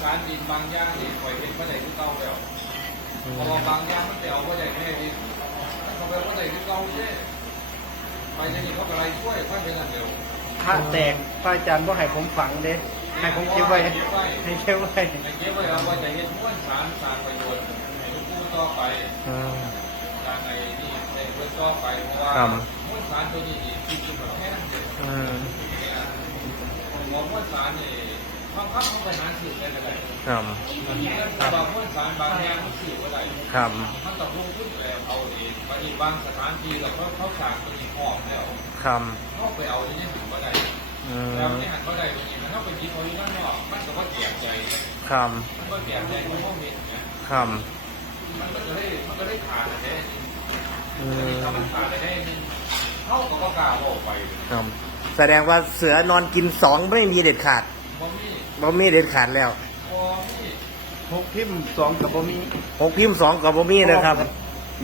สารดินบางอย่างนี่ปล่อยเป็นบ่ได้คือเก่าแล้วเพราะว่าบางอย่างมันไปเอาบ่ได้แน่ดิเขาไปบ่ได้คือเก่าเด้ไปอย่างนี้เขาก็ไรช่วยค่อยเป็นอันเดียวพระแตกพระอาจารย์ว่าให้ผมฝังเด้ให้ผมเก็บไว้เก็บไว้ให้เก็บไว้ให้เก็บไว้เอาไว้จะเฮ็ดม้วนสารสารประโยชน์ให้ลูกผู้ต่อไปอืมการในนี่ในเพื่อต่อไปเพราะว่าครับม้วนสารตัวนี้นี่คิดอยู่แบบแค่นั้นเองอืมเนี่ยหัวม้วนสารนี่ บางครั้งเขาไปหาสื่อได้ก็ได้ครับบางทีบางม้นสารบางแห่งมันสื่อได้ครับมันต้องลงทุนไปเอาเองบางทีบางสถานที่เราเขาเขาสั่งตัวนี้ออกแล้วครับเขาไปเอาที่นี่ถึงก็ได้แล้วมนี่หันก็ได้ตรงนี้มันต้องไปยิบเขาอยู่ด้านนอกมันก็ว่าแจกใจครับมันก็แจกใจของพ่อเห็นเนี่ยครับมันก็จะได้มันก็ได้ขาดอะไรได้อืถ้ามันขาดอะไรได้นึงเขาก็บ่กล้าออกไปครับแสดงว่าเสือนอนกินสองไม่มีเด็ดขาดบ่มี บ่มีเด็ดขาดแล้วบ่มีหกพิมสองกับบ่มีหกพิมสองกับบ่มีนะครับ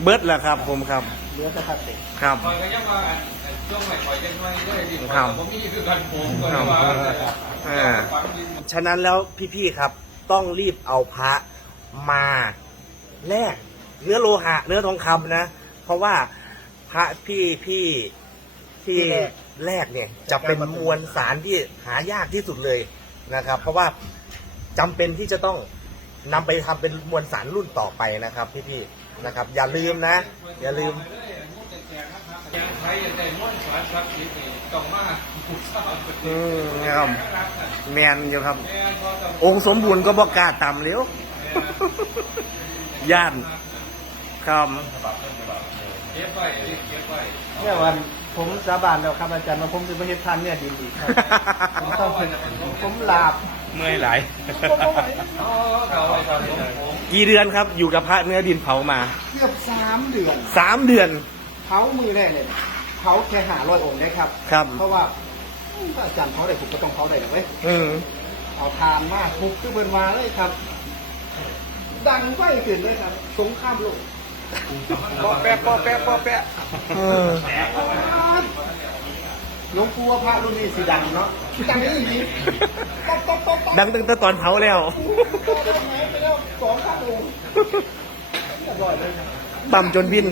เบิดแล้วครับ ผมครับเหลือแต่พลาสติกครับ คอยก็ยังว่าช่วงใหม่คอยยังไม่ได้ดิครับบ่มีคือกันผมก็ว่าอ่า ฝังดิน ฉะนั้นแล้วพี่ๆครับ ต้องรีบเอาพระมาแลกเนื้อโลหะ เนื้อทองคำนะ เพราะว่าพระพี่พี่ที่แรกเนี่ย จะเป็นมวลสารที่หายากที่สุดเลย นะครับ เพราะว่าจำเป็นที่จะต้องนำไปทำเป็นมวลสารรุ่นต่อไปนะครับพี่ๆนะครับ อย่าลืมนะ อย่าลืมยังใครอยากได้ม้วนสารสักดิ์สิทธิ์นี่ต้องมาผูกเศร้าอืมครับแมนอยู่ครับ องค์สมบูรณ์ก็บอกกาต่ำเร็วย่านครับ ก็บไว้เก็บไว้เนี่ยวันผมสาบานแล้วครับอาจารย์ว่าผมจะไม่เฮ็ดทันเนี่ยดีดีครับผมต้องผมลาบเมื่อยหลายกี่เดือนครับอยู่กับพระเนื้อดินเผามาเกือบสามเดือนสามเดือนเผามือแรกเลยเผาแค่หาร้อยองค์ได้ครับครับ เพราะว่าอาจารย์เผาได้ผมก็ต้องเผาได้หรอกเว้ยอืมเอาทานมากคุกคือเพิ่นมาเลยครับ ดังไฟขึ้นเลยครับสงครามโลก ปอแปะปอแปะปอแปะเออหลวงปู่ว่าพระรุ่นนี้สีดังเนาะดังนี่จริงป๊อกป๊อกป๊อกป๊อกดังตั้งแต่ตอนเผาแล้วหายไปแล้วสองพันองค์เรียบร้อยเลยครับปั๊มจนพิน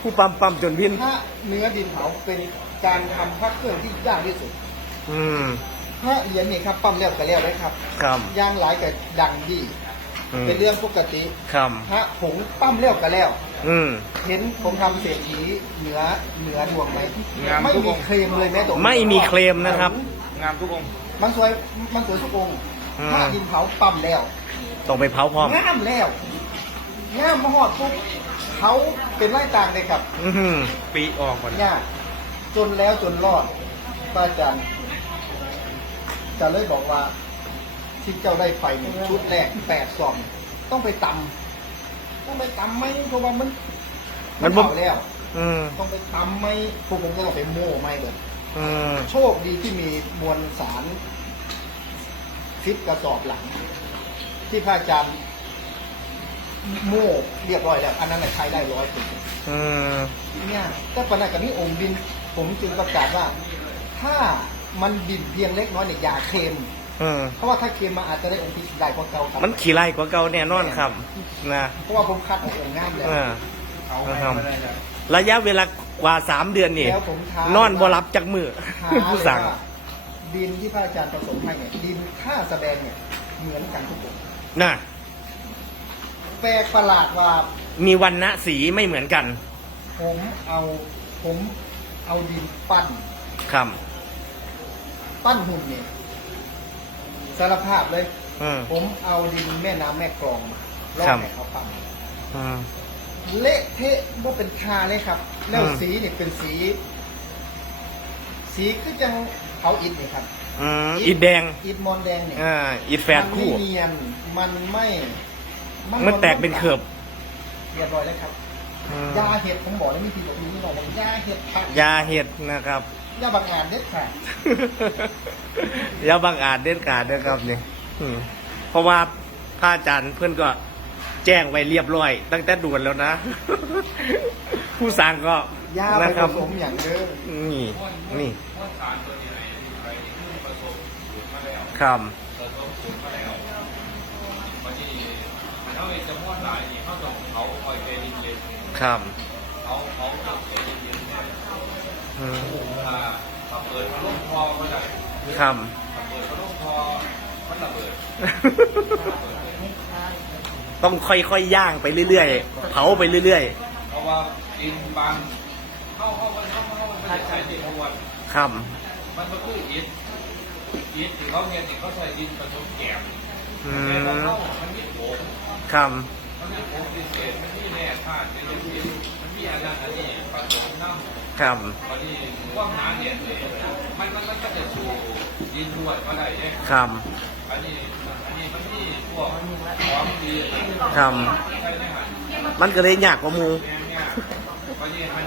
ผู้ปั๊มปั๊มจนพินถ้าเนื้อดินเผาเป็นการทำพระเครื่องที่ยากที่สุด อืมพระเหรียญนี่ครับปั้มแล้วก็แล้วเลยครับ ครับ ย่างหลายกับดังดี อืม เป็นเรื่องปกติครับพระผงปั้มแล้วก็แล้ว อืม เห็นผมทำเศรษฐีเหนือเหนือดวงไหมงามไม่ทุกมีองค์ เคลมเลยแม้แต่องค์ไม่มีเคลมนะครับ งามทุกองค์ มันสวยมันสวยทุกองค์อืม พระดินเผาปั้มแล้ว ต้องไปเผาพร้อม งามแล้วงามมาหอดปุ๊บเขาเป็นไร่ต่างเลยครับอือหือปีออกก่อนยากจนแล้วจนรอดพระอาจารย์จะเลยบอกว่า ที่เจ้าได้ไปเนี่ยชุดแรกแปดซองต้องไปตำต้องไปตำไหมเพราะว่ามันมันบ่ เผาแล้ว อืมต้องไปตำไหมพวกผมก็ต้องไปโม่ไหมเลยอืมโชคดีที่มีมวลสารฟิตกระสอบหลัง ที่พระอาจารย์โม่เรียบร้อยแล้ว อันนั้นแหละใช้ได้ร้อยเปอร์เซ็นต์ อืมเนี่ยแต่ปัญหากับนี้องค์ดิน ผมจึงประกาศว่า ถ้ามันดินเพียงเล็กน้อยเนี่ยอย่าเค็ม อืมเพราะว่าถ้าเค็มมาอาจจะได้องค์ที่ใหญ่กว่าเก่าครับมันขี่ไล่กว่าเก่าแน่นอนครับ นะเพราะว่าผมคัดเอาองค์งามแล้วอ่าเอานะครับไปได้เลยระยะเวลากว่าสามเดือนนี่ แล้วผมท้านอนบ่รับจากมือ ท้าผู้เลยสั่ง ว่าดินที่พระอาจารย์ผสมให้เนี่ยดินท่าแสดงเนี่ยเหมือนกันทุกองค์น่ะ แปลกประหลาดว่า มีวันณะสีไม่เหมือนกัน ผมเอาผมเอาดินปั้น ครับ ปั้นหุ่นเนี่ย สารภาพเลย อืม ผมเอาดินแม่น้ำแม่กลองมาลอครักบให้เขาปั้นอืม เละเทะว่าเป็นคาเลยครับ แล้วอืม สีเนี่ยเป็นสี สีคือจังเอาอิฐเนี่ยครับ อืมอิดแดงอิฐมอนแดงเนี่ยอ่าอิดแฝดมันคู่ไม่เนียนมันไม่มันแตกเป็นเขือบเรียบร้อยแล้วครับ อืมยาเห็ดผมบอกแล้วมีทีบอกนี้หน่อยเลยยาเห็ดครับยาเห็ดนะครับ ยาบางอ่านเด็ดขาดอยาบังอาจเด็ดขาดนะครับนี่อืมเพราะว่าพระอาจารย์เพื่อนก็แจ้งไว้เรียบร้อย ตั้งแต่ด่วนแล้วนะ ผู้สั่งก็ยาไปนะคผรับสมอย่างเดิมนี่นี่ม้วนสารตัวนี้ไหนไปที่ผสมสูตรมาแล้วครับผสมสูตรมาแล้วลายนี่เขาต้องเขาคอยเกลินเลยครับเขาเขาต้ องเกลินเลยเนี่ยอืมถ้าถ้าเปิดพัดลมพอก็ได้ครับถ้าเปิดพัดลมพอมันระเบิดต้องค่อยๆย่างไปเรื่อยๆ เผาไปเรื่อยเพราะว่าดินบางเข้าเข้ามันเข้าเข้ามันไม่ได้ใช้ดินทั้งวัน ๆครับมันก็คืออิฐอิฐที่เขาเนี่ยที่เขาใช้ดินผสมแกมอืแต่มเราเข้ามันมีโผงครับมันมีโผงพิเศษมันมีแร่ธาตุเป็นอย่างนี้มันมีอันนั้นอันนี้ผสมน้ำ ครับพอดีว่าหาเนี่ยมันมันมันก็จะสู่ดินด้วยก็ได้เนี่ยครับอันนี้อันนี้มันมีพวกของดีครับใช่ไหมฮะมันก็เลยยากกว่าหมูแม่เนี่ยพอดีมัน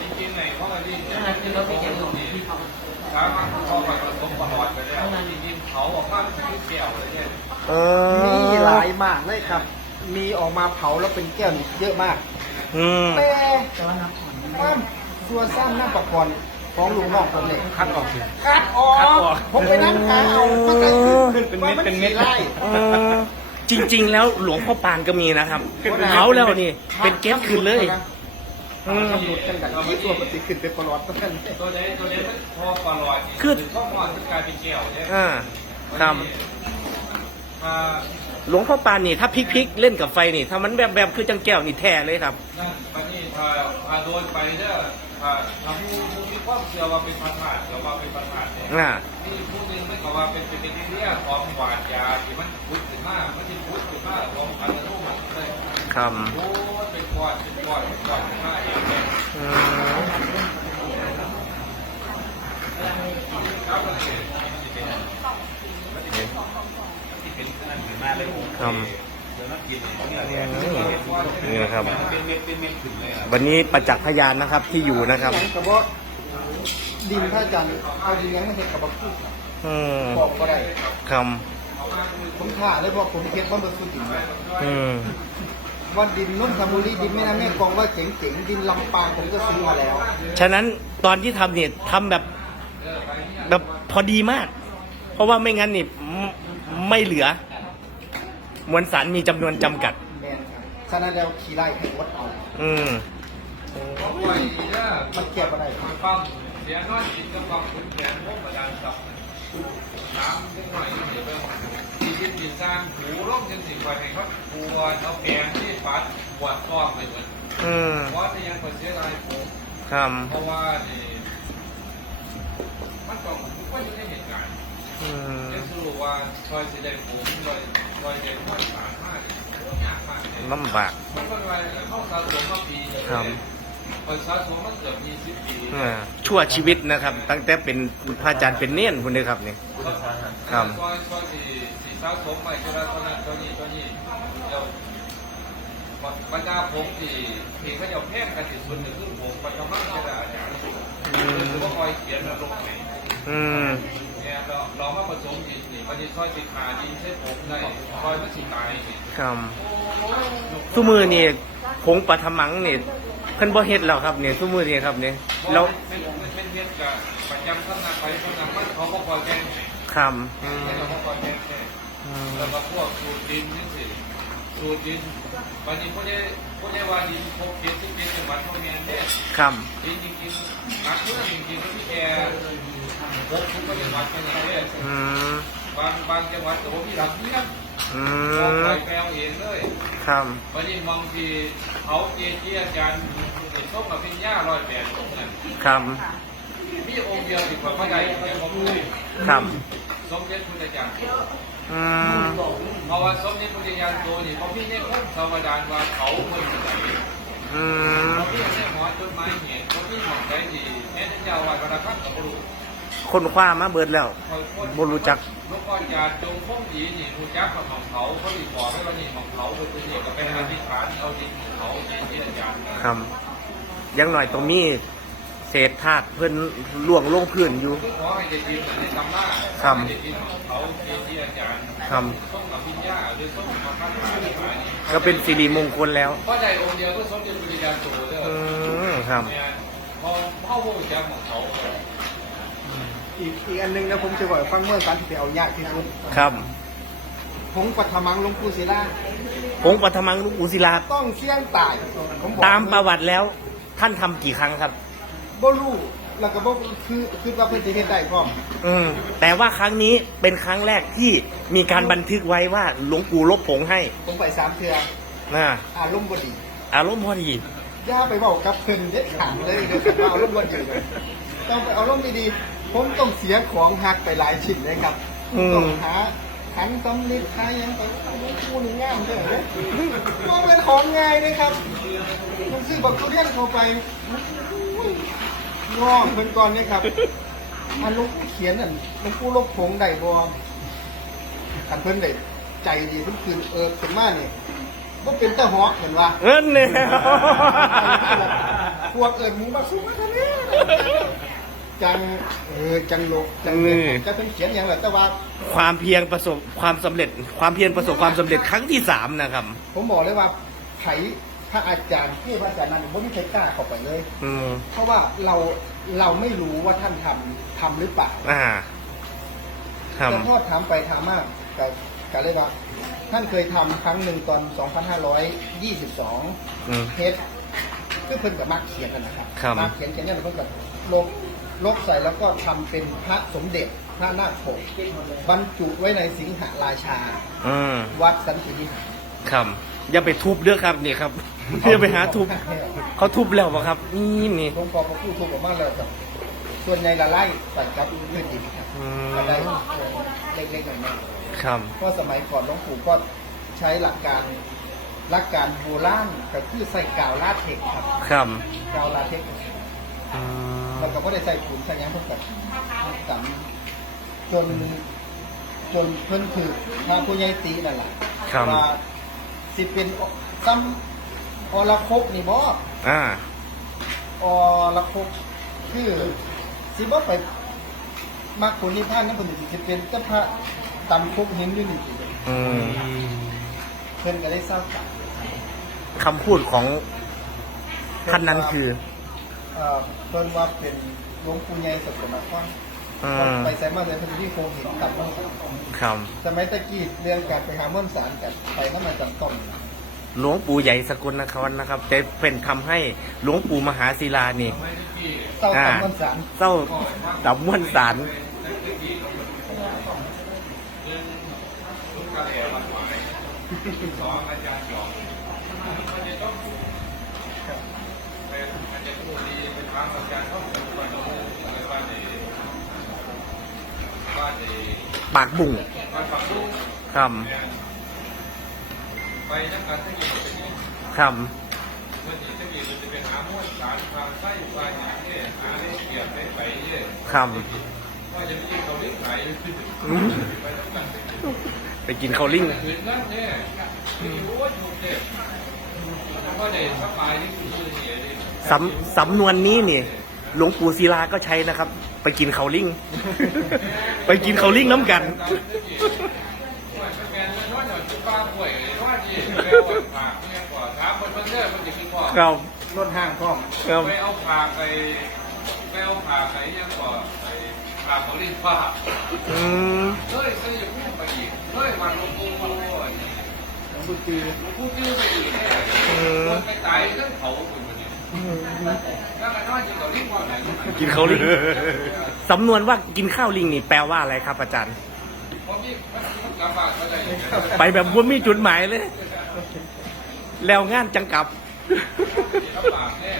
จริงๆในเพราะว่าดินเนี่ยมันเป็นของดีสามารถเข้าไปผสมประหลอดไปแล้วดินเขาออกมาเป็นแก้วเลยเนี่ยเอมีอหลายมากเลยครับ มีออกมาเผาแล้วเป็นแก้วนี่เยอะมาก อืมแต่ความ ส่วนสร้างหน้าประกอบของลุงน้องผมเนี่ยคัดออกคัดออกผมไปนั่งหาเอามันก็ขึ้นเป็นเม็ดเป็นเม็ด ไล่ เออจริง ๆ แล้วหลวงพ่อปานก็มีนะครับเผาแล้วนี่เป็นเก็บขึ้นเลยอืมหลุดกันกันที่ตัวมันติขึ้นเป็นปลอดกันตัวนี้ตัวนี้มันพอประหลอดคือข้อมูลมันกลายเป็นแก้วเนี่ยอ่าครับถ้าหลวงพ่อปานนี่ถ้าพลิกๆเล่นกับไฟนี่ ถ้ามันแบบแบบๆคือจังแก้วนี่แท้เลยครับ นั่นอันนี้ถ้าถ้าโดนไปเนี่ย ถ้าถ้าผู้ผู้มีความเชื่อว่าเป็นพันธาตุหรือว่าเป็นพันธาตุเนี่ยอ่า ที่ผู้หนึงไม่ก็ว่าเป็นเป็นเป็นเรื่องของหวานยาที่มันพุดขึ้นมามันจะพุดขึ้นมาของอันนั้นมันเลยครับโอ้ยเป็นก้อนเป็นก้อนเป็นก้อนขึ้นมาเองเลยอืมครับมันเป็นมันจะเป็นมันจะเป็นมันจะเป็นขนาดขึ้นมาเลยครับเดี๋ยว นักกินเนี่ยเนี่ยนี่นะครับเป็นเม็ดเป็นเม็ดขึ้นเลยอะวันนี้ประจักษ์พยานนะครับที่อยู่นะครับยังกับว่าดินถ้าจันเอาดินยังไม่เห็นกับบักพูดอืมบอกก็ได้คผมถ่าเลยบอกผมเก็บว่ามันคือดินำอืมว่าดินนนทบุรีดินแม่น้ำแม่กลองว่าเจ๋งๆดินลำปางผมก็ซื้อมาแล้ว ฉะนั้นตอนที่ทำเนี่ยทำแบบแบบพอดีมาก เพราะว่าไม่งั้นนี่ไม่ไม่เหลือ มวลสารมีจำนวนจำกัด แมนครับฉะนั้นแล้วขี่ไล่ให้วัดเอาอืมปล่อยเนี่ยมันเก็บอะไรมันปั๊มเสียน้อยกินกับความขุนแขนพวกประดานสับน้ำนิดหน่อยนี่เดี๋ยวไปที่ดินดินสร้างหูร่องจังสิปล่อยให้เขาปวดเอาแปรงที่ปัดปวดก้อนไปเหมือนอืมเพราะที่ยังเปิดเสียดายผมครับเพราะว่านี่มันก็ก็อยู่ในเหตุการณ์อืมยังสรุปว่าซอยสีแดงผมซอย ลำบากครับชั่วชีวิตนะครับ ตั้งแต่เป็นพระอาจารย์เป็นเนียนคุณเลยครับนี่ครับบรรดาผมที่ที่เขาจะแพงกันที่สุดก็คือผมปัจจุบันก็ได้อาจารย์คือว่าคอยเขียนระลงในอืมเนี่ยเราเรามาผสมดินนี่ มันจะซอยติดขาดินใช้ผมได้ซอยมันสิตายนี่ครับทุมือนี่ผงปัทมังนี่เพิ่นบ่เฮ็ดแล้วครับเนี่ยทุมือนี่ครับเนี่ยแล้แล้ววเป็นเป็นเวียนกับประจำสำนักไปสำนักมันเขาก็คอยแก้งครับเขาก็คอยแก้งแค่อืมแล้วก็พวกสูตรดินนี่สิสูตรดินวันนี้พวกนี้พวกนี้ว่าดินพกเก็บที่เป็นจังหวัดพวกนี้เนี่ยครับดินจริงๆนักเมื่อจริงๆก็ที่แกพกทุกจังหวัดเป็นอย่างนี้อืม บางบางจังหวัดแต่ว่าพี่รับเลี้ยงอืพกมไปแปลเองเลยครับวันนี้บางทีเขาเจเจียอาจารย์ส้มกับพิญญาลอยแปดตรงนั้นครับมีองค์เดียวที่ผมไม่ได้แต่ผมรู้ครับสมเด็จพุทธจารย์อืมเพราะว่าสมเด็จพุทธจารย์โตนี่เขาพี่เนี่ยคนสวดานว่าเขาเมืองไหนอืมเขาพี่เนี่ยหมอต้นไม้เห็นเขาพี่หมองใจดีแม่ท่านเจ้าวัดพระคังกับพระรู คนคว้ามาเบิดแล้วเขาคนบ่รู้จักลูกพ่อจารย์จงคงดีนี่รู้จักกับของเขาเขาดีบอกให้ว่านี่ของเขาเป็นตัวนี้ก็เป็นอธิษฐานเอาดินของเขาเจเจียอาจารย์นะครับอยังหน่อยตรงนี้เศษธาตุเพิ่นล่วงลงพื้นอยู่คือขอให้ได้ดินในตำราครับให้ได้ดินของเขาเจเจียอาจารย์ครับส้มกับพิญญาหรือส้มกับพระมหาวิหารนี่ก็เป็นสิริมงคลแล้วเพราะใดองค์เดียวก็สมเด็จพระยาโสเด้ออืมครับเนี่ยพอเข้าพวกจักของเขา อีกอีกอันหนึงนะผมจะบอกให้ฟังเมื่อสันที่ไปเอายากที่สุดครับผงปัทมังหลวงปู่ศิลาองค์ปฐมังหลุงปู่ศิลาต้องเสี่ยงตายผมบอกตามประวัติแล้วท่านทำกี่ครั้งครับ บ่รู้แล้วก็บ่คือคือว่าเพิ่นสิเฮ็ดได้พร้อมอืมแต่ว่าครั้งนี้เป็นครั้งแรกที่มีการบันทึกไว้ว่าหลวงปู่ลบผงให้ผมไปสามเทื่อนะอารมณ์บ่ดีอารมณ์พอดี อย่าไปบอกกับเพิ่นเด็ดขาดเลยเดี๋ยวจะเอารมณ์บ่ดีเลยต้องไปเอารมณ์ดีๆ ผมต้องเสียของหักไปหลายชิ้นเลยครับอืม ต้องหาขันสำลิดหาหยังไปเอาหลวงปู่นี่งามเด้อเนี่ยมองเป็นของง่ายเลยครับผมซื้อบักทุเรียนเข้าไปงอกเพิ่นก่อนนี่ครับอันหลวงปู่เขียนนั่นหลวงปู่ลบผงได้บ่คันเพิ่นได้ใจดีเพิ่นคืนเอิบขึ้นมานี่บ่เป็นตะหอกเห็นว่า เอิ้นเนี่ย พวกเอิญหมูมาสู้มาทำไม จังเออจังโลกจังนี่จะเป็นเขียนอย่างไรแต่ว่า ความเพียรประสบความสำเร็จ ความเพียรประสบความสำเร็จครั้งที่สามนะครับ ผมบอกเลยว่าไผพระอาจารย์ที่พระอาจารย์นั้นผมไม่เคยกล้าเข้าไปเลย อืมเพราะว่าเราเราไม่รู้ว่าท่านทำทำหรือเปล่าอ่าครับแต่พอถามไปถามมากแต่ก็เลยว่า ท่านเคยทำครั้งหนึ่งตอน 2522 อืมเฮดคือเพิ่นกับมักเขียนกันนะครับครับ มักเขียนเขียนเนี่ยเพิ่นกับลบ ลบใส่แล้วก็ทำเป็นพระสมเด็จพระนาคปกบรรจุไว้ในสิงหราชาอืมวัดสันติวิหารครับ อย่าไปทุบเด้อครับนี่ครับอย่าไปหาทุบเขาทุบแล้วปะครับ นี่นี่หลวงพ่อพระพูดถูกออกมาแล้วครับส่วนใหญ่ละไล่ใส่กับพื้นดินครับอืละไล่มเล็กๆหน่อยครับๆเพราะสมัยก่อนหลวงปู่ก็ใช้หลักการหลักการโบราณก็คือใส่กาวลาเทกซ์ครับ ครับกาวลาเทกซ์อืม แล้วก็ไม่ได้ใส่ปุ๋ยใส่หยังเพิ่นกับสำจน จนเพิ่นถือพระผู้ใหญ่ตีนั่นแหละครับ ว่าสิเป็นซ้ำอรคกนี่บ่ อ่าอรคกคือสิบ่ไปมักผลนิพพานนั่นเพิ่นสิเป็นแต่พระตำคุกเห็นอยู่นี่อืม เพิ่นก็ได้ทราบกันคำพูดของท่านนั้นคือเอ่อเพิ่นว่าเป็นหลวงปู่ใหญ่สกลนครอืมไปใส่มาเลยเพิ่นที่โคงหินกับเมืองสารครับสมัยตะกี้เรื่องการไปหาเมืองสารกันไปน้ำมันจำต้องหลวงปู่ใหญ่สกลนครนะครับจะเป็นทำให้หลวงปู่มหาศิลานี่ เศร้าอ่ากับเมืองสารเศร้าดับม้วนสาร ป็นมันจะพูดดีเป็นทางอาจารย์ต้องเป็นคนรู้อะไรว่าในว่าในปากบุ่งมันฝักลูกครับไปนักการที่อยู่เป็นนี้ครับมันจะจะมีจะเป็นหาม้วนสารทางไส้ว่าอย่างนี้หาได้เกี่ยวไปไปเนี่ยครับว่าจะมีเขาเลี้ยงไหนไปต้องการไปกินข้าวลิงถึงนั่นเนี่ยไม่รู้ว่าถูกเนี่ยว่าเด็กสบายนี่คือเนี่ย สำสำนวนนี้นี่หลวงปู่ศิลาก็ใช้นะครับ ไปกินข้าวลิง ไปกินข้าวลิงน้ำกัน ครับรถห้างพร้อมครับไปเอาผากไปไปเอาผากไปยังก่อนไปผากเขาลิ้นฟ้าอืมเฮ้ยเฮ้ยอย่าพูดไปอีกเฮ้ยมันลงกูมาโอ้ยหลวงปู่จือพูดชื่อไปอีกแน่คนไปตายเรื่องเขา อยู่บนนี้แล้วมันนอนอยู่กับลิ้นว่าไหนกินข้าวลิงสำนวนว่ากินข้าวลิงนี่แปลว่าอะไรครับอาจารย์พอมีมันกลับบ้านก็ได้ไปแบบว่ามีจุดหมายเลย แล้วงานจังกลับลำบากแน่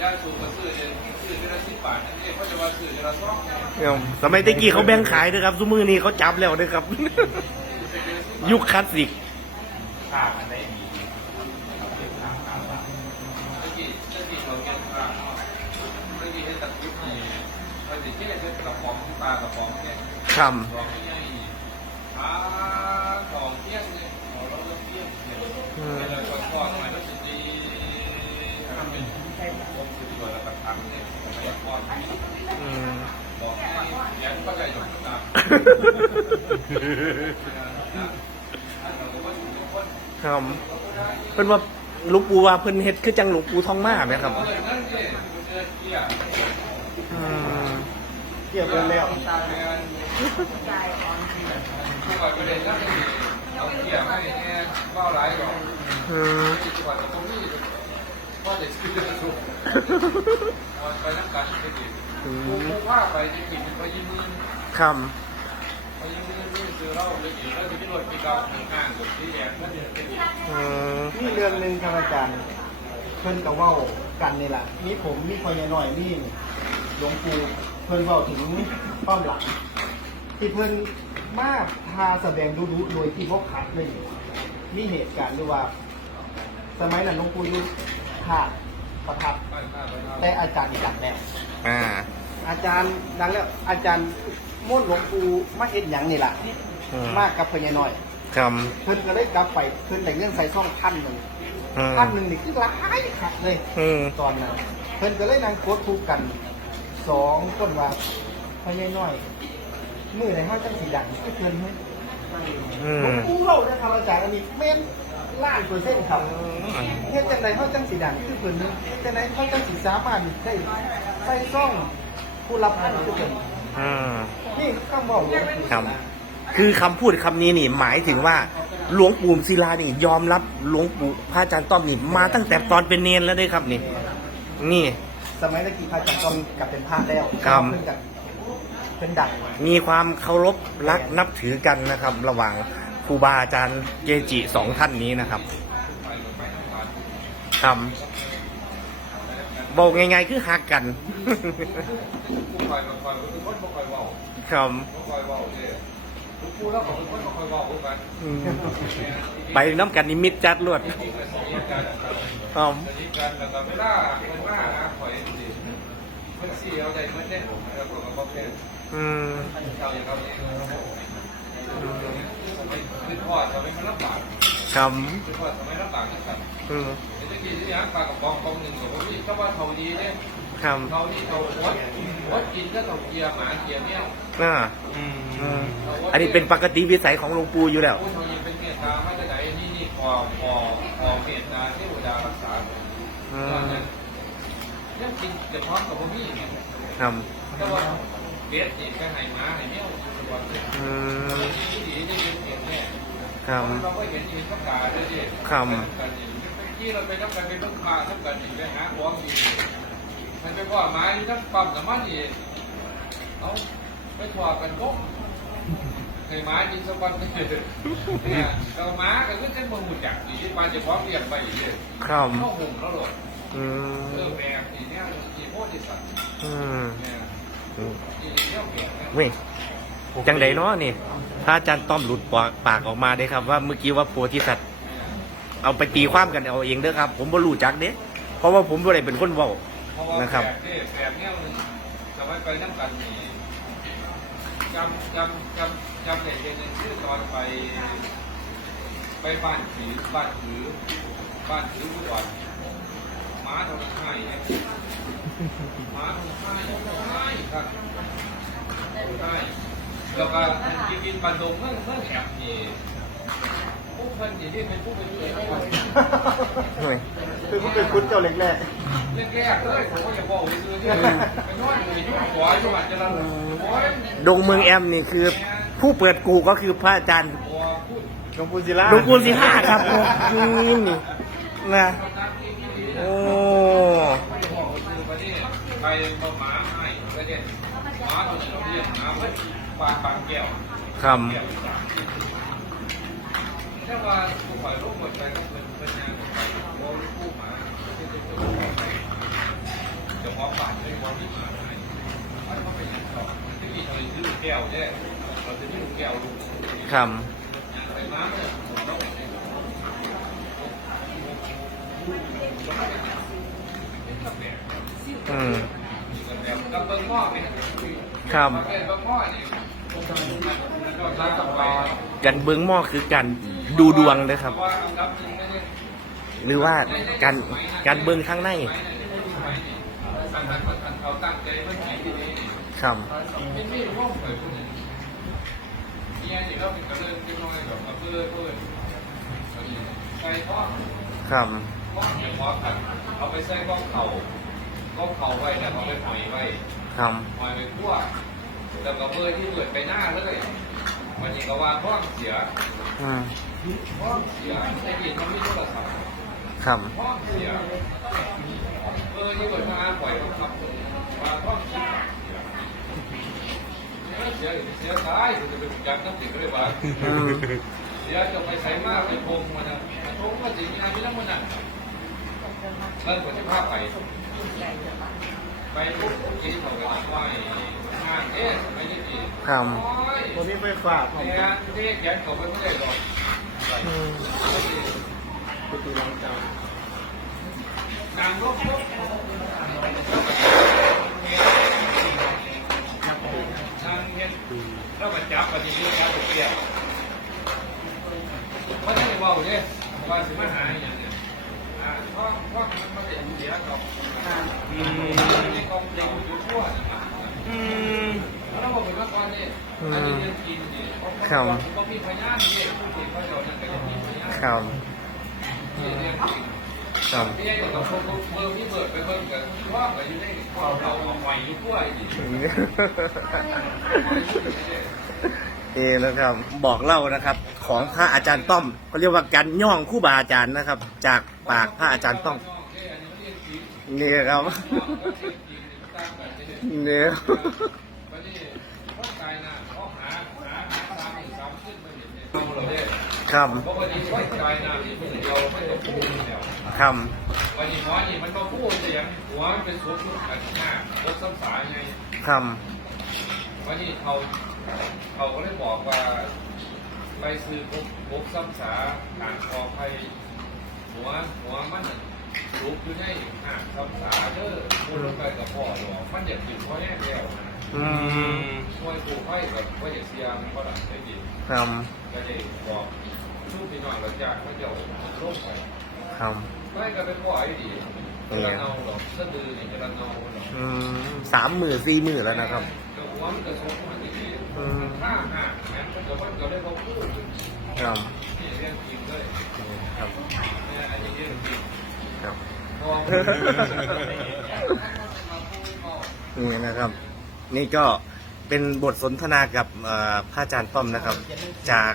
ยาสูบมาซื้อเนี่ยซื้อเดือนละสิบบาทนั่นเองเขาจะมาซื้อเดือนละสองสมัยตะกี้เขาแบ่งขายด้วยครับซุมือนี้เขาจับแล้วด้วยครับ ยุคคลาสสิก ทำเป็นผมสุดยอดแล้วก็ทำเนี่ยไม่ทอดำอืมบอกแย้มก็ใจหยดตาครับเพิ่นว่าลูกปูว่าเพิ่นเฮ็ดคือจังลวงปู่ทองมาไหมครับอืมเกี่ยวกันแล้ว ทุกวันประเด็นนั้นว่าหลายดอกอืมที่จังหวัดตรงนี้ว่าจะซื้อจะถูกวันไปนักการไปดิอืผู้มผู้ว่าไปจริงๆไปยิ้มมือคไปยิ้มมือนี่ซื้อเหล้าเลยอีกแล้วจะมีรถมีเก่าหนึ่งห้างกับที่แดงนั่นเองเป็นำอืมนี่เรื่องหนึ่งครับอาจารย์ เพิ่นกับว่ากันนี่แหละมีผมมีคอยหน่อยนี่หลวงปู่เพิ่นเว้าถึงป้อมหลัง ที่เพิ่นมาพาแสดงดูดูโดยที่พกขัดเลยมีเหตุการณ์ด้วยว่า สมัยนั้นหลวงปู่อยุขาดประทับบ้านข้าบ้านข้าแต่อาจารย์ดังแล้วอ่า อาจารย์ดังแล้ว อาจารย์ม่วนหลวงปู่มาเห็นหยังนี่แหละอืมมากกับพญาน้อยคเพิ่นก็เลยกลับไปเพิ่นแต่เงื่อนใส่ซ่องพันหนึ่งำอืมพันหนึ่งนี่คือหลายขัดเลยอืมตอนนั้นเพิ่นก็เลยนั่งโคตรทุกกันสองคนว่าพญาน้อย มือไหนห้าจังสีดังคือเพิ่นไหมอืหลวงมปู่เราได้ทำอาจารย์อันนี้เม่นล้านเปอร์เซ็นต์ครับเฮ็ดจังไดเขาจังสีดังคือเพิ่นไหมเฮ็ดจังไดเขาจังสีสามารถได้ใส่ซ่องผู้รับพันคือเพิ่นอืมนี่ข้างบอกหลวงปู่ครับคือคำพูดคำนี้นี่หมายถึงว่าหลวงปู่ศิลานี่ ยอมรับหลวงปู่พระอาจารย์ต้อมนี่มาตั้งแต่ตอนเป็นเนนแล้วด้วยครับนี่ นี่ สมัยตะกี้พระอาจารย์ต้องกลับเป็นพระแล้วครับเพิ่นกับ เป็นดัง มีความเคารพรักนับถือกันนะครับ ระหว่างครูบาอาจารย์เกจิสองท่านนี้นะครับครับบอกง่ายๆคือหักกันผู้คอยมาคอยเป็นคนบ่คอยว่าครับบ่คอยว่าเนี่ยผู้แล้วก็เป็นคนบ่คอยว่าเหมือนกันอืมไปน้ำกันนิมิตจัดลวดที่ก็สนิทกันครับสนิทกันแล้วก็เวลาเป็นว่านะคอยสิเพิ่นสิเอาใจเพิ่นได้ผมแล้วก็บ่เป็นอืมเจ้าอย่างเขาเองสมัยขึ้นพ่อสมัยมันลำบากครับขึ้นพ่ อสมัยลำบากนะครับอืมเดี๋ยวจะกินที่ร้านปลากระป๋องกองหนึ่งกับพี่ก็ว่าเขาดีเนี่ยครับเขานี่เขาวัดวัดกินก็เขาเกียร์หมาเกียร์เนี่ยอ่าอืมอันนี้เป็นปกติวิสัยของหลวงปู่อยู่แล้วผู้เขายิงเป็นเมตตาไม่จะไหนนี่นี่พอพอพอเมตตาเทวดารักษาอืมเนี่ยกินจะพร้อมกับพวกนี้เนี่ยครับ เบียดนี่ก็ให้หมาให้เนี้ยวันอืมที่ดีได้ยินเสียงแม่ครับเราก็เห็นยินต้องการด้วยดิครับที่เราไปต้องการไปต้องมาต้องการอีกไปหาของดีมันไปว่าหมาที่ทั้งปั๊มน้ำมันอีกเอาไปถอดกันก็ให้หมากินสักวันเนี่ยเราหมาก็คือเส้นบนหุ่นจักรที่ปานจะพร้อมเรียงไปอีกเลยครับเข้าหุ่มแล้วหรออืเออมแม่ทีเนี้ยทีโพธิสัตว์อืมเนี่ยอืมทีเนี้ยแม่ เว้ยจังไดเนาะนี่พระอาจารย์ต้อมหลุดปากออกมาได้ครับ ว่าเมื่อกี้ว่าโพธิสัตว์เอาไปตีความกันเอาเองเด้อครับ ผมบ่รู้จักเด้เพราะว่าผมบ่ได้เป็นคนเว้าเพราะว่านะครับแบบนี้แบบเนี้ยมันสมัยไปนั่งกันนี่จำจำจำจำเหตุการณ์ชื่อตอนไป ไปบ้านถือบ้านถือบ้านถือผู้ดอนห มาทำให้เนี่ยหมาทำให้ให้ครับให้แล้วก็กินกินปันดงเมื่อเมื่อแอบนี่ผู้เพิ่นนี่ที่เป็นผู้เป็นเจ้าของเฮ้ยคือผู้เป็นคุณเจ้าเล็กแรกเรื่องแรกเลยผมก็จะบอกเลยคือเนี่ยไปนอนอยู่ยุ่งหัวจังหวัดจะระโอ้ยดงเมืองแอมนี่คือ ผู้เปิดกูก็คือพระอาจารย์หัวพูดหลวงปู่ศิลาหลวงปู่สิห้าครับนี่นี่นะโอ้ ไปมาหมาให้ก็เนี่ยหมาตัวนี้เราเรียกหมาเพื่อปากปากแก้วคำถ้าว่าผู้ฝ่ายลูกหมดใจก็เป็นเป็นงานของเราผู้หมาที่จะจะมองบาดไม่มองที่หมาให้มันก็เป็นอย่างเราที่มีอะไรซื้อแก้วเนี่ยเราจะซื้อแก้วลูกำคไปมาเนี่ยผมต้องำ อืมครับก็ร้านต่อไปกันเบิ้งหม้อคือการดูดวงนะครับ หรือว่าการการเบิ้งข้างในครับครับครับเขียนข้อาไปใส่ก้องเข่า ก้องเข่าไว้แล้วเอาไปหอยไว้ครับหอยไปคั่วแล้วก็เบอร์ที่เปิดไปหน้าเลยอวันนี้ก็ว่าท้องเสียอืมท้องเสียไอ้กินมันไม่โทรศัพท์ครับท้องเสียเออที่เปิดมาปล่อยเขาขับว่าท้องเสียเสียเสียตายจะเป็นการต้องติดก็เลยว่าอืมเดี๋ยวจะไปใส่มากไปพงมันนะพงก็จริงนะไม่ต้องมันน่ะเริ่มกว่าที่ภาพไป ไปปุ๊บกินเขาไปไหว้านเอ๊ะไม่ได้กินครับตัวนี้ไฟฟ้าพร้อมแกกันนที่แกนเขาไม่ได้หรอกอืมประตูหลังจานางรบรบนางเห็นแล้วมาจับปฏิบัติการเกี่ยวมันไม่ว่าเนี่ยว่าสิมาหาอย่างเนี้ยอ่าเพราะเพราะมันไม่ได้เสียกับ อืในกองเด็กอยู่ทั่วนะครับอืมแล้วบอกเป็นว่าก่อนนี่อันนี้เรื่องกินนี่ก็มีพยานนี่ผู้ที่เขาจะนั่นก็ยังมีพยานครับครับพี่ยังกับพวกเอนว่าไปอยู่ในควเราเอาใหม่อยู่ทั่วอีกเอนะครับบอกเล่านะครับ ของพระอาจารย์ต้อมเขาเรียกว่าการย่องคู่บาอาจารย์นะครับ จากปากพระอาจารย์ต้อม นี่ครับเนี่ยครับเนี่ยใจนะที่เพื่อนเราไม่ต้องพูดแล้วครับวันนี้หมอนี่มันต้องพูดเสียงหัวเป็นสุดอันหน้ารถซ้ำสายไงครับวันนี้เขาเขาก็เลยบอกว่าไปซื้อพวกพวกซ้ำสาหางคอไฟหัวหัวมัน ลุกอยู่ในห่างซ้ำสาเด้อพูดลงไปกับพ่อหรอกมันอยากกินพ่อแน่แล้วนะอืมช่วยปูไฟกับว่าอยากเสียมันก็หลังได้ดีครับก็เลยบอกชูพี่น้องเราจากเขาจะลงไปครับไม่ก็เป็นพ่อไอ้ดีจะละเนาหรอกสะดือนี่จะละเนาหรอกอืมสามหมื่นสี่หมื่นแล้วนะครับก็หัวมันก็ชกมันดีอืมห้าห้าแม้มันก็มันก็ได้บอกพูดครับนี่เรื่องจริงด้วยครับ เนี่ยอันนี้เรื่องจริง ครับพอนี่นะครับ นี่ก็เป็นบทสนทนากับเอ่อพระอาจารย์ต้อมนะครับ จาก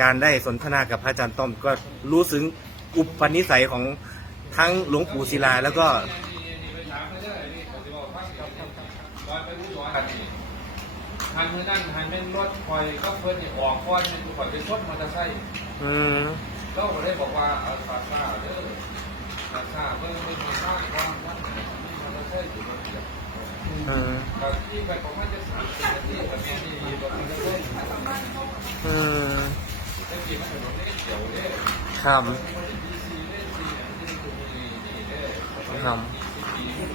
การได้สนทนากับพระอาจารย์ต้อม ก็รู้สึงอุปนิสัยของทั้งหลวงปู่ศิลาแล้วก็หันมือนั่นหันเป็นรถคอยก็เพิ่นนี่ออกก้อนเป็นคอยไปชนมอเตอร์ไซค์อืมก็เลยบอกว่าเอาซาซาเด้อ ซาซาเพิ่นเป็นมีข้างว่างว่าเร์ไซค์อยู่บนเตียงอืมแต่ที่ไปประมาณจะสามสิบนาทีแบบนี้นี่ประมาณจะเล่นอืมได้กี่มันถึงไม่เกี่ยวเด้อครับครับดีซี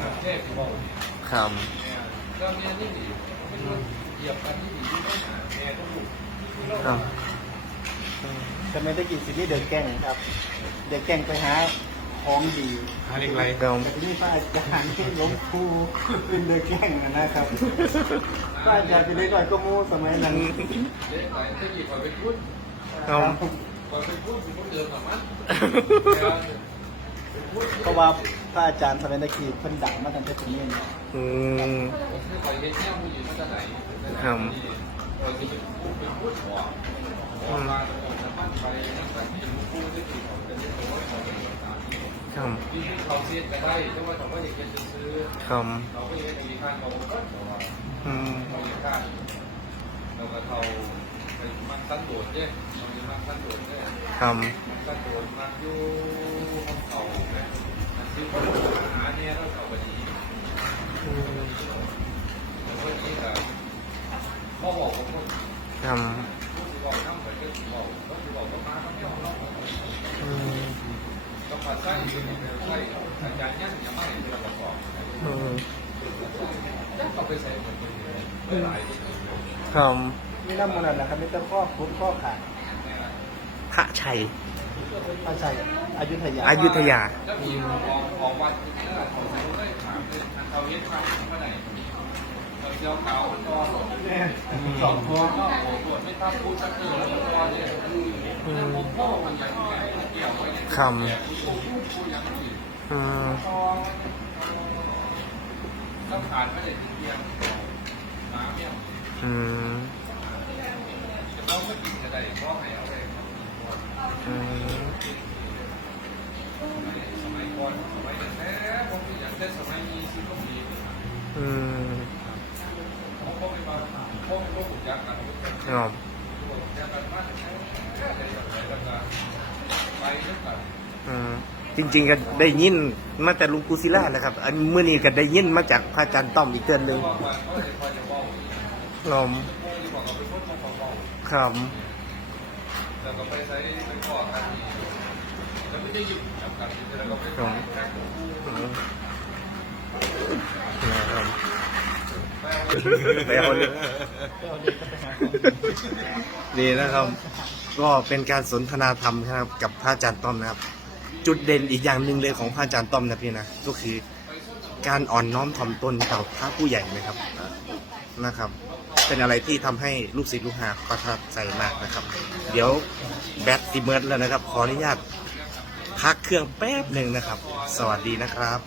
ประเทศบอกครับครับจะไม่ได้กินสิ่นี่เดินแกล้งครับ เดินแกล้งไปหา ของดีครับแต่ที่นี่ป้าอาจารย์ที่หล้มครูเป็นเดินแกล้งนะครับป้าอาจารย์เป็นเด็กน้อยก็มูสมัยนั้นเด็กไปที่ดีคอยไปพูดครับคอยไปพูดพูดเดิมกับมันเพราะว่าป้าอาจารย์สมัยนักขี่เพิ่นดังมาตั้งแต่ปีนี้เนี่ยอืมที่คอยเห็นเนี่ยผู้หญิงม ครับที่เขาเสียไปได้แต่ว่าเขาก็อยากจะซื้อครับเราก็ยังมีการเขาก็บอกว่าอืมเราอยากการเราก็เขาไปมันตั้งโดดเนี่ยมันมีมันตั้งโดดเนี่ยครั คนอาหารเนี่ยแล้วเขาแบบนี้อืมแล้วคนนี้ก็พ่อบอกว่าคนครับผู้ที่บอกน้ำเหมือนกันที่บอกก็ที่บอกประมาณนั้นเนี่ยเราอืมต้องมาใส่อยู่ในใส่อาจารย์ยังยังไม่เป็นระบบอืมแล้วก็ไปใส่เหมือนกันเลยหลายครับนี่น้ำมันนั่นนะครับนี่จะข้อคุดข้อขาดพระชัยป้าชัยอยุธยาอยุธยาแล้วมีของของวัดที่นี่ของเขาได้ถามเป็นเขาเย็นข้าวก็ได้เราเจ้าเขาก็สองข้อก็โอ้โหไม่ต้องพูดสักทีแล้วก็เนี่ยผมพ่อมันยังไงเกี่ยวไว้คำอืมต้องขาดไม่ได้ที่เดียวน้ำเนี่ยอืมจเราไม่กินก็ได้เพราะให้เอาไปอืมสมัยก่อนสมัยแท้ผมอยากได้สมัยนี้สิก็มีอืมผมก็ไม่มาผมก็ถูกยักกันครับ จริงๆก็ได้ยินมาแต่ลุงกูซิล่าแหละครับ อันเมื่อนี้ก็ได้ยินมาจากพระอาจารย์ต้อมอีกเตือนหนึ่งบอกว่าก็จะคอยจะบอกลมพ่อจะบอกเราเป็นคนของของครับแล้วก็ไปใช้ไปขอกันแล้วไม่ได้หยุดจับกันแล้วก็ไปขอกันอืมนะครับ ไปเอาไปเอาเลยนี่นะครับ ก็เป็นการสนทนาธรรมครับ กับพระอาจารย์ต้อมนะครับ จุดเด่นอีกอย่างหนึ่งเลยของพระอาจารย์ต้อมนะพี่นะก็คือการอ่อนน้อมถ่อมตนต่อพระผู้ใหญ่นะครับนะครับ เป็นอะไรที่ทำให้ลูกศิษย์ลูกหาประทับใจมากนะครับ เดี๋ยวแบตติเมิร์ดแล้วนะครับ ขออนุญาตพักเครื่องแป๊บหนึ่งนะครับ สวัสดีนะครับ